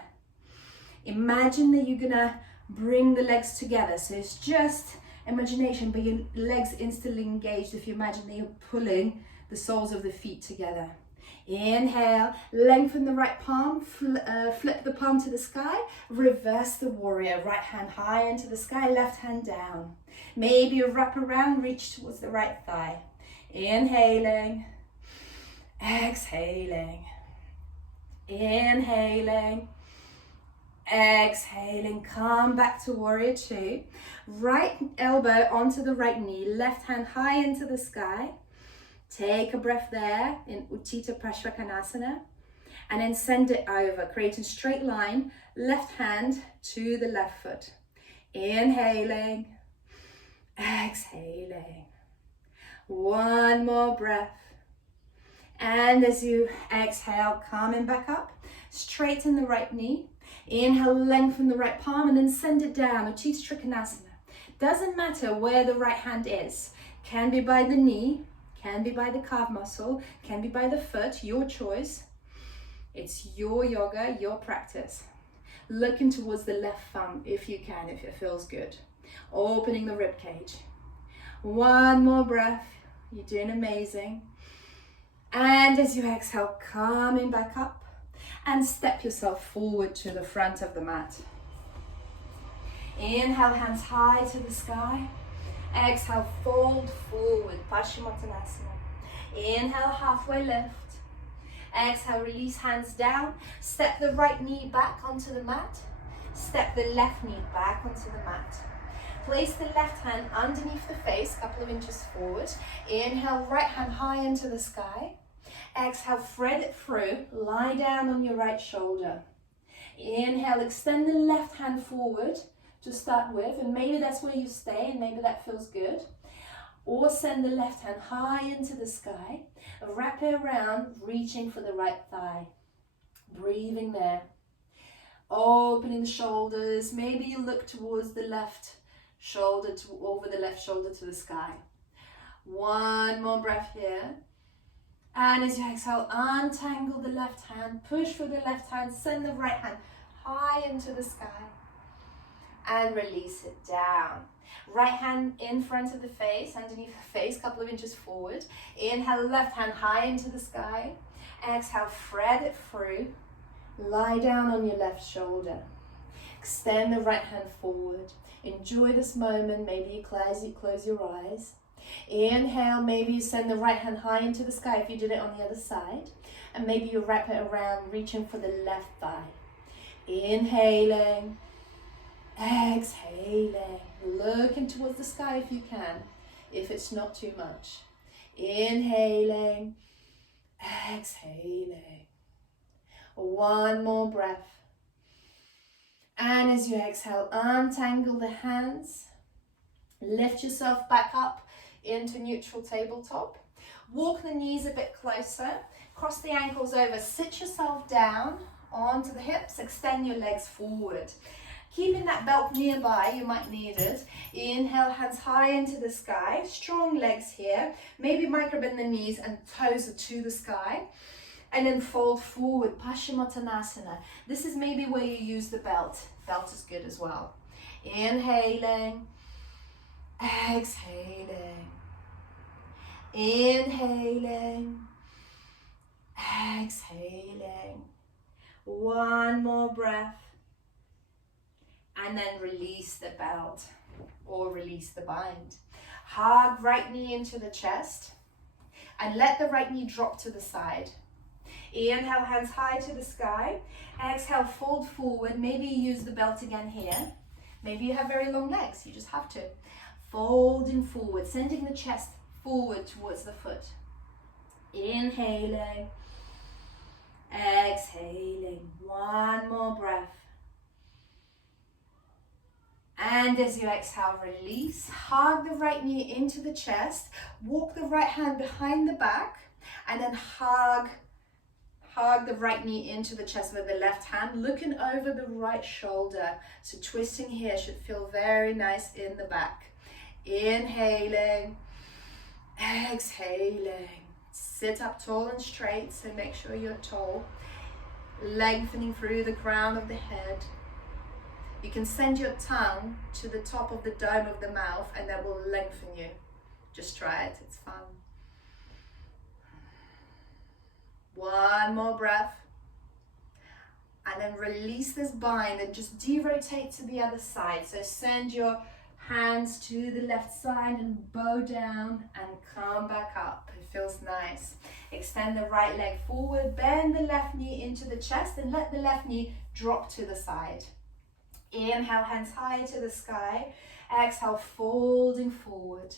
Imagine that you're going to bring the legs together. So it's just imagination, but your legs instantly engaged if you imagine that you're pulling the soles of the feet together. Inhale, lengthen the right palm, flip the palm to the sky, reverse the warrior, right hand high into the sky, left hand down. Maybe you wrap around, reach towards the right thigh. Inhaling, exhaling, inhaling, exhaling. Come back to warrior two. Right elbow onto the right knee, left hand high into the sky. Take a breath there in Utthita Prasvakanasana and then send it over, creating straight line, left hand to the left foot. Inhaling, exhaling. One more breath. And as you exhale, coming back up, straighten the right knee. Inhale, lengthen the right palm and then send it down, Utthita Trikonasana. Doesn't matter where the right hand is. Can be by the knee, can be by the calf muscle, can be by the foot, your choice. It's your yoga, your practice. Looking towards the left thumb if you can, if it feels good. Opening the rib cage. One more breath. You're doing amazing. And as you exhale, coming back up and step yourself forward to the front of the mat. Inhale, hands high to the sky. Exhale, fold forward, Paschimottanasana. Inhale, halfway lift. Exhale, release hands down. Step the right knee back onto the mat. Step the left knee back onto the mat. Place the left hand underneath the face, a couple of inches forward. Inhale, right hand high into the sky. Exhale, thread it through. Lie down on your right shoulder. Inhale, extend the left hand forward to start with, and maybe that's where you stay and maybe that feels good. Or send the left hand high into the sky, wrap it around, reaching for the right thigh. Breathing there. Opening the shoulders. Maybe you look towards the left shoulder, over the left shoulder to the sky. One more breath here. And as you exhale, untangle the left hand, push through the left hand, send the right hand high into the sky. And release it down. Right hand in front of the face, underneath the face, couple of inches forward. Inhale, left hand high into the sky. Exhale, thread it through. Lie down on your left shoulder. Extend the right hand forward. Enjoy this moment. Maybe you close your eyes. Inhale, maybe you send the right hand high into the sky if you did it on the other side. And maybe you wrap it around, reaching for the left thigh. Inhaling. Exhaling. Looking towards the sky if you can, if it's not too much. Inhaling. Exhaling. One more breath. And as you exhale, untangle the hands. Lift yourself back up into neutral tabletop. Walk the knees a bit closer. Cross the ankles over. Sit yourself down onto the hips. Extend your legs forward. Keeping that belt nearby, you might need it. Inhale, hands high into the sky. Strong legs here. Maybe micro bend the knees and toes are to the sky. And then fold forward, Paschimottanasana. This is maybe where you use the belt. Belt is good as well. Inhaling. Exhaling. Inhaling. Exhaling. One more breath. And then release the belt or release the bind. Hug right knee into the chest and let the right knee drop to the side. Inhale, hands high to the sky. Exhale, fold forward. Maybe you use the belt again here. Maybe you have very long legs. You just have to. Folding forward, sending the chest forward towards the foot. Inhaling. Exhaling. One more breath. And as you exhale, release. Hug the right knee into the chest. Walk the right hand behind the back. And then hug the right knee into the chest with the left hand. Looking over the right shoulder. So twisting here should feel very nice in the back. Inhaling. Exhaling. Sit up tall and straight. So make sure you're tall. Lengthening through the crown of the head. You can send your tongue to the top of the dome of the mouth and that will lengthen you. Just try it, it's fun. One more breath. And then release this bind and just de-rotate to the other side. So send your hands to the left side and bow down and come back up. It feels nice. Extend the right leg forward, bend the left knee into the chest and let the left knee drop to the side. Inhale, hands high to the sky. Exhale, folding forward.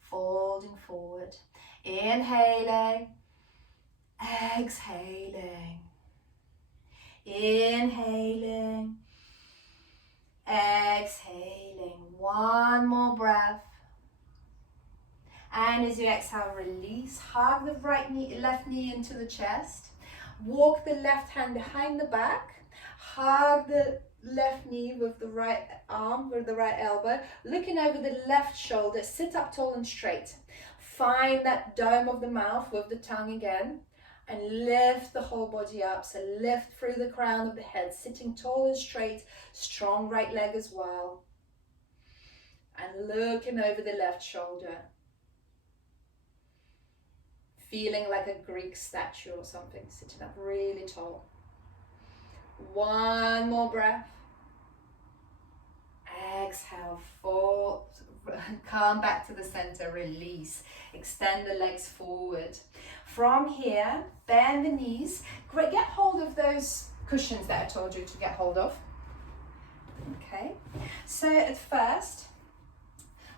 Folding forward. Inhaling. Exhaling. Inhaling. Exhaling. One more breath. And as you exhale, release. Hug the left knee into the chest. Walk the left hand behind the back. Hug the left knee with the right arm, with the right elbow, looking over the left shoulder. Sit up tall and straight. Find that dome of the mouth with the tongue again and lift the whole body up. So lift through the crown of the head, sitting tall and straight, strong right leg as well. And looking over the left shoulder. Feeling like a Greek statue or something, sitting up really tall. One more breath. Exhale, fold, come back to the center, release. Extend the legs forward. From here, bend the knees. Great, get hold of those cushions that I told you to get hold of. Okay, so at first,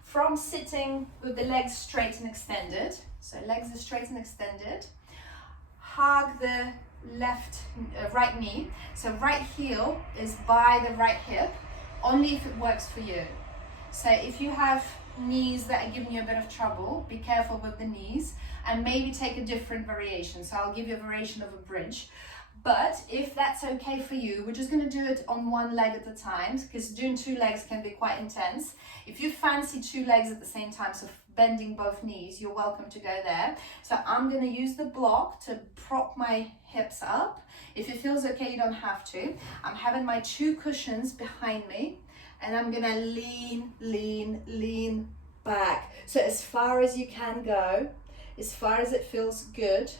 from sitting with the legs straight and extended, so legs are straight and extended, hug the right knee. So right heel is by the right hip, only if it works for you. So if you have knees that are giving you a bit of trouble, be careful with the knees and maybe take a different variation. So I'll give you a variation of a bridge. But if that's okay for you, we're just going to do it on one leg at a time, because doing 2 legs can be quite intense. If you fancy 2 legs at the same time, so bending both knees, you're welcome to go there. So I'm going to use the block to prop my hips up. If it feels okay, you don't have to. I'm having my 2 cushions behind me, and I'm going to lean, lean, lean back. So as far as you can go, as far as it feels good.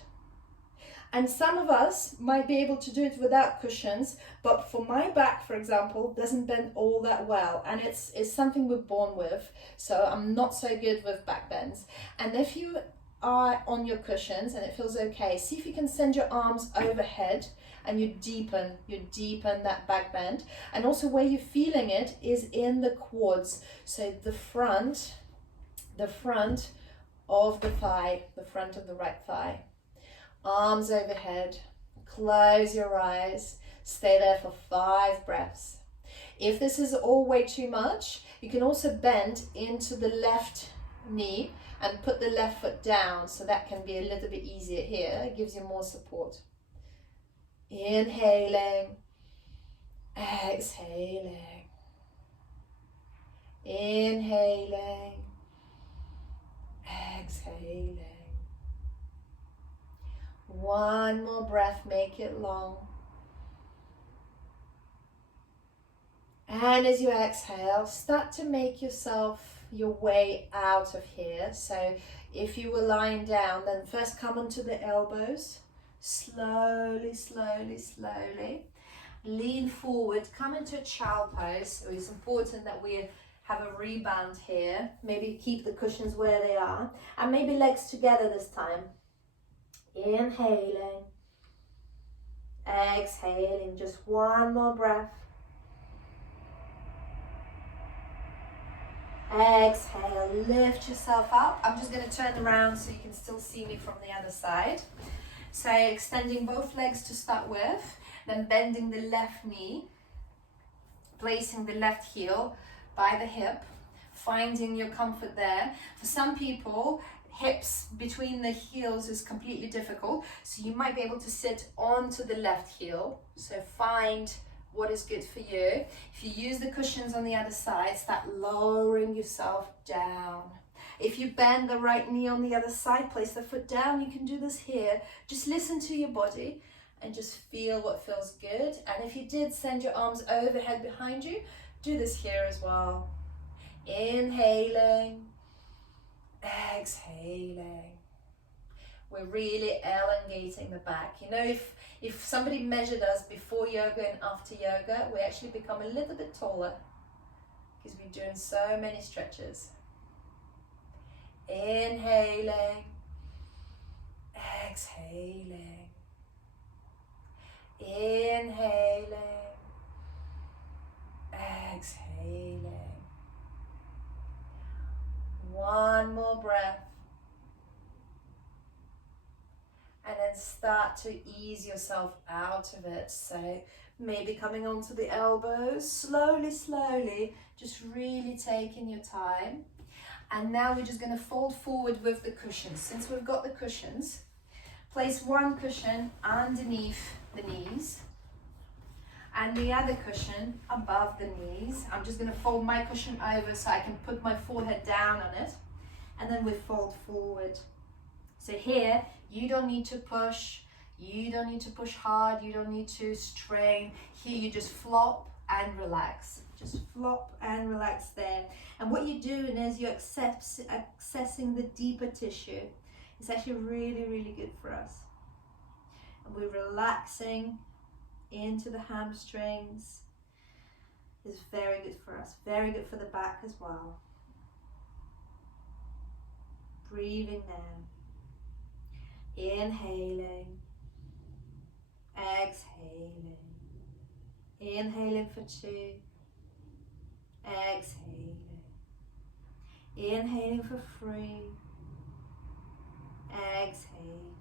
And some of us might be able to do it without cushions, but for my back, for example, doesn't bend all that well, and it's something we're born with, so I'm not so good with back bends. And if you are on your cushions and it feels okay, see if you can send your arms overhead and you deepen that back bend. And also where you're feeling it is in the quads, so the front of the thigh, the front of the right thigh. Arms overhead, close your eyes, stay there for 5 breaths. If this is all way too much, you can also bend into the left knee and put the left foot down, so that can be a little bit easier here. It gives you more support. Inhaling, exhaling, inhaling, exhaling. One more breath, make it long. And as you exhale, start to make yourself your way out of here. So if you were lying down, then first come onto the elbows. Slowly, slowly, slowly. Lean forward, come into a child pose. So it's important that we have a rebound here. Maybe keep the cushions where they are. And maybe legs together this time. Inhaling, exhaling, just one more breath. Exhale, lift yourself up. I'm just going to turn around so you can still see me from the other side. So extending both legs to start with, then bending the left knee, placing the left heel by the hip, finding your comfort there. For some people, hips between the heels is completely difficult, so you might be able to sit onto the left heel. So find what is good for you. If you use the cushions on the other side, start lowering yourself down. If you bend the right knee on the other side, place the foot down. You can do this here. Just listen to your body and just feel what feels good. And if you did send your arms overhead behind you, do this here as well. Inhaling, exhaling. We're really elongating the back. You know, if somebody measured us before yoga and after yoga, we actually become a little bit taller because we're doing so many stretches. Inhaling, exhaling, inhaling, exhaling. One more breath. And then start to ease yourself out of it. So maybe coming onto the elbows, slowly, slowly, just really taking your time. And now we're just going to fold forward with the cushions. Since we've got the cushions, place one cushion underneath the knees and the other cushion above the knees. I'm just going to fold my cushion over so I can put my forehead down on it. And then we fold forward. So here, you don't need to push. You don't need to push hard. You don't need to strain. Here, you just flop and relax. Just flop and relax there. And what you're doing is you're accessing the deeper tissue. It's actually really, really good for us. And we're relaxing into the hamstrings. It's very good for us. Very good for the back as well. Breathing there. Inhaling. Exhaling. Inhaling for 2. Exhaling. Inhaling for 3. Exhaling.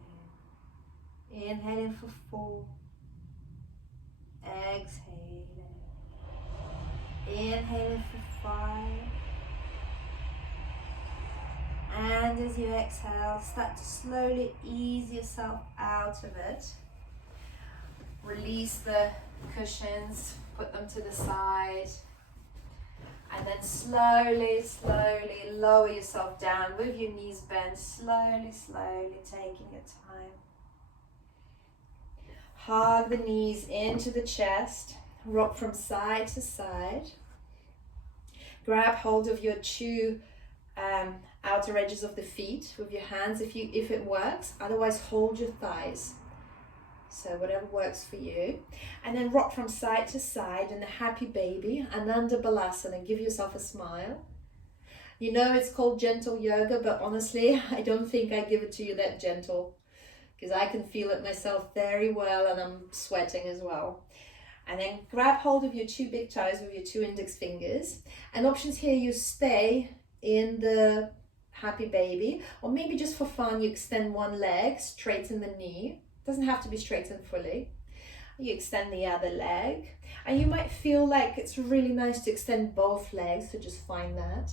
Inhaling for 4. Exhaling. Inhaling for 5. And as you exhale, start to slowly ease yourself out of it. Release the cushions, put them to the side. And then slowly, slowly lower yourself down with your knees bent. Slowly, slowly taking your time. Hug the knees into the chest. Rock from side to side. Grab hold of your two outer edges of the feet with your hands if it works. Otherwise, hold your thighs. So whatever works for you. And then rock from side to side in a happy baby, Ananda Balasana. Give yourself a smile. You know it's called gentle yoga, but honestly, I don't think I give it to you that gentle, because I can feel it myself very well, and I'm sweating as well. And then grab hold of your two big toes with your two index fingers. And options here, you stay in the happy baby, or maybe just for fun, you extend one leg, straighten the knee. Doesn't have to be straightened fully. You extend the other leg, and you might feel like it's really nice to extend both legs, so just find that.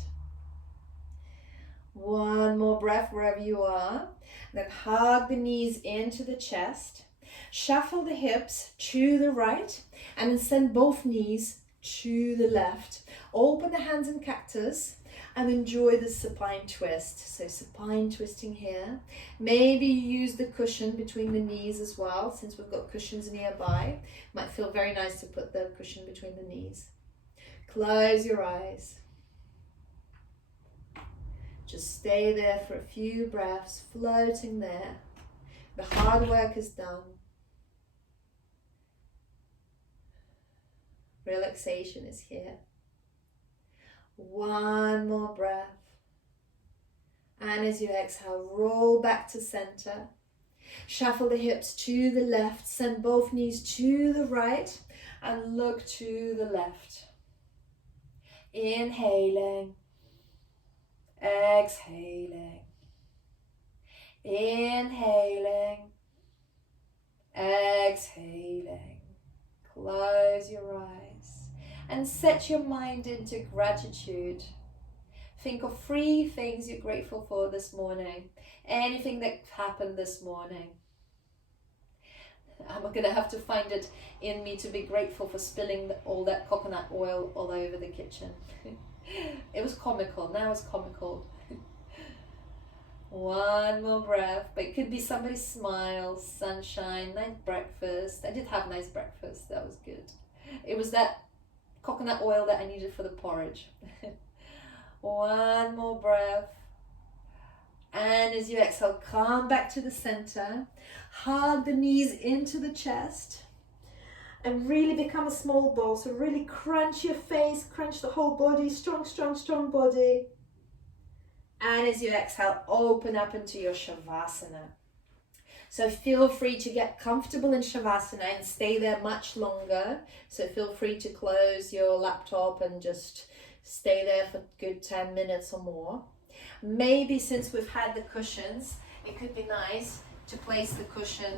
One more breath wherever you are. Then hug the knees into the chest. Shuffle the hips to the right, and then send both knees to the left. Open the hands in cactus and enjoy the supine twist. So supine twisting here. Maybe you use the cushion between the knees as well, since we've got cushions nearby. Might feel very nice to put the cushion between the knees. Close your eyes. Just stay there for a few breaths, floating there. The hard work is done. Relaxation is here. One more breath. And as you exhale, roll back to center. Shuffle the hips to the left. Send both knees to the right and look to the left. Inhaling. Exhaling. Inhaling. Exhaling. Close your eyes and set your mind into gratitude. Think of 3 things you're grateful for this morning. Anything that happened this morning. I'm going to have to find it in me to be grateful for spilling all that coconut oil all over the kitchen. It was comical. Now it's comical. One more breath. But it could be somebody's smile, sunshine, nice breakfast. I did have nice breakfast. That was good. It was that coconut oil that I needed for the porridge. One more breath. And as you exhale, come back to the center. Hug the knees into the chest. And really become a small ball. So really crunch your face, crunch the whole body. Strong, strong, strong body. And as you exhale, open up into your Shavasana. So feel free to get comfortable in Shavasana and stay there much longer. So feel free to close your laptop and just stay there for a good 10 minutes or more. Maybe since we've had the cushions, it could be nice to place the cushion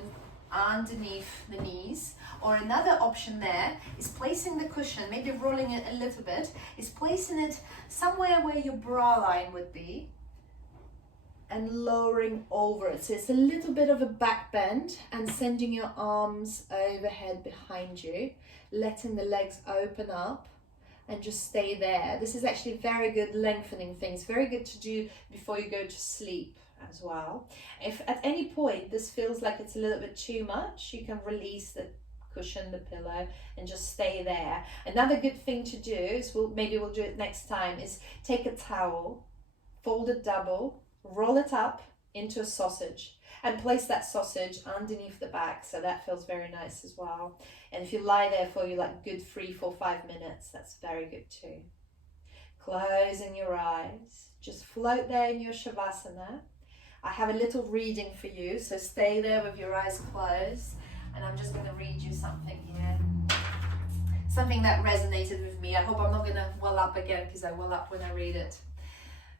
underneath the knees. Or another option there is placing the cushion, maybe rolling it a little bit, is placing it somewhere where your bra line would be and lowering over it. So it's a little bit of a back bend and sending your arms overhead behind you, letting the legs open up and just stay there. This is actually very good lengthening thing. It's very good to do before you go to sleep as well. If at any point this feels like it's a little bit too much, you can release the cushion, the pillow, and just stay there. Another good thing to do is, maybe we'll do it next time, is take a towel, fold it double, roll it up into a sausage, and place that sausage underneath the back, so that feels very nice as well. And if you lie there for like good 3, 4, 5 minutes, that's very good too. Closing your eyes, just float there in your Shavasana. I have a little reading for you, so stay there with your eyes closed, and I'm just going to read you something here. Something that resonated with me. I hope I'm not going to well up again, because I well up when I read it.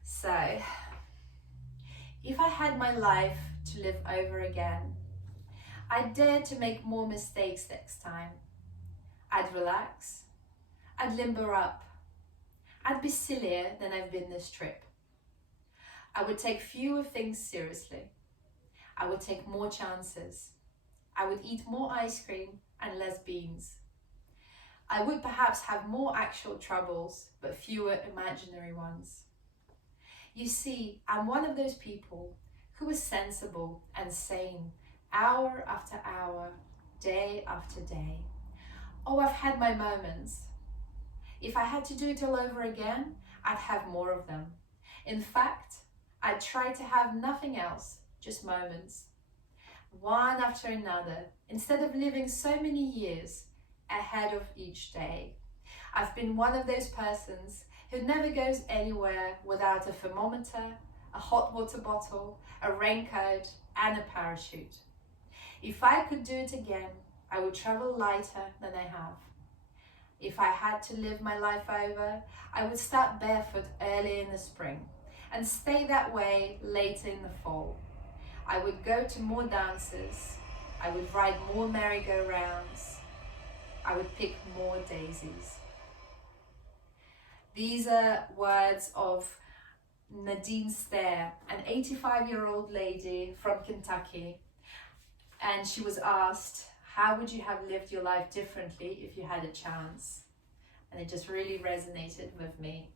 So, if I had my life to live over again, I'd dare to make more mistakes next time. I'd relax. I'd limber up. I'd be sillier than I've been this trip. I would take fewer things seriously. I would take more chances. I would eat more ice cream and less beans. I would perhaps have more actual troubles, but fewer imaginary ones. You see, I'm one of those people who is sensible and sane, hour after hour, day after day. Oh, I've had my moments. If I had to do it all over again, I'd have more of them. In fact, I'd try to have nothing else, just moments. One after another, instead of living so many years ahead of each day. I've been one of those persons who never goes anywhere without a thermometer, a hot water bottle, a raincoat, and a parachute. If I could do it again, I would travel lighter than I have. If I had to live my life over, I would start barefoot early in the spring and stay that way later in the fall. I would go to more dances. I would ride more merry-go-rounds. I would pick more daisies. These are words of Nadine Stair, an 85-year-old lady from Kentucky. And she was asked, how would you have lived your life differently if you had a chance? And it just really resonated with me.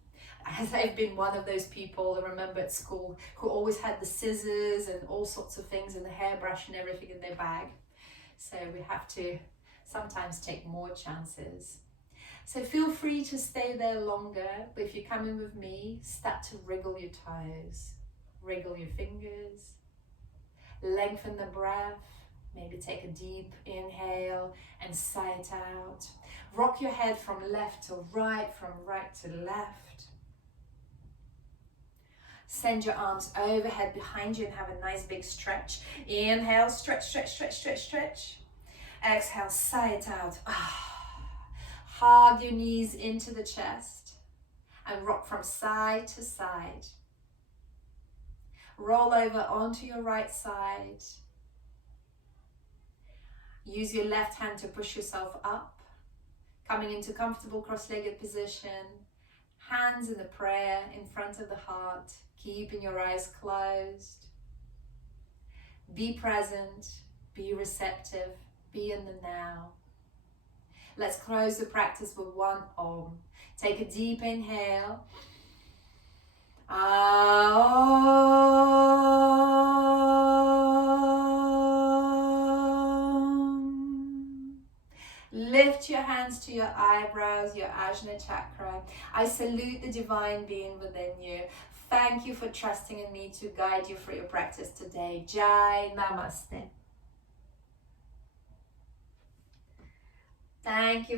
As I've been one of those people, I remember at school, who always had the scissors and all sorts of things and the hairbrush and everything in their bag. So we have to sometimes take more chances. So feel free to stay there longer, but if you're coming with me, start to wriggle your toes, wriggle your fingers, lengthen the breath. Maybe take a deep inhale and sigh it out. Rock your head from left to right, from right to left. Send your arms overhead behind you and have a nice big stretch. Inhale, stretch, stretch, stretch, stretch, stretch. Exhale, sigh it out. Hug your knees into the chest and rock from side to side. Roll over onto your right side. Use your left hand to push yourself up, coming into comfortable cross-legged position, hands in a prayer in front of the heart, keeping your eyes closed. Be present, be receptive, be in the now. Let's close the practice with one Om. Take a deep inhale. Lift your hands to your eyebrows, your Ajna chakra. I salute the divine being within you. Thank you for trusting in me to guide you through your practice today. Jai Namaste. Thank you.